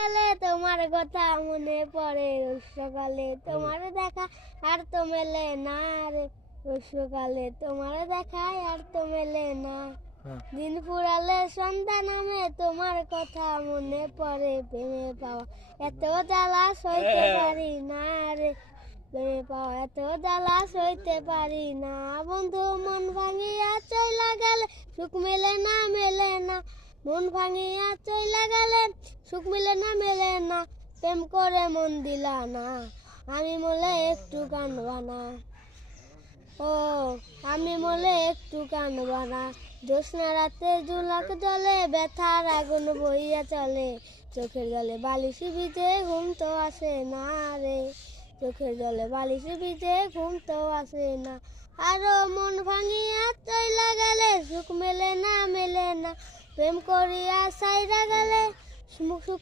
গেলে তোমার কথা মনে পড়ে, রোজ সকালে তোমার দেখা আর তো মেলে না রে, রোজ সকালে তোমার দেখা আর তো মেলে না। দিন ফুরালে সন্ধ্যা নামে তোমার কথা মনে পড়ে, প্রেমে পাওয়া এত জ্বালা সইতে পারি না রে, প্রেমে পাওয়া এত জ্বালা সইতে পারি না। বন্ধু মন ভাঙিয়া চইলা গেলে সুখ মেলে না মেলে না, মন ভাঙিয়া চইলা গেলে সুখ মেলে না মেলে না। প্রেম করে মন দিলা না, আমি মলে একটু কানবা না। ও আমি মলে একটু কানবা না। জ্যোৎস্না রাতে জুলাক জলে ব্যথার আগুন বইয়া চলে, চোখের জলে বালিশ ভিজে ঘুম তো আসে না রে, চোখের জলে বালিশ ভিজে ঘুম তো আসে না। আরো মন ভাঙিয়া চইলা গেলে সুখ মেলে না মেলে না, প্রেম করিয়া সাইরা গেলে সুখ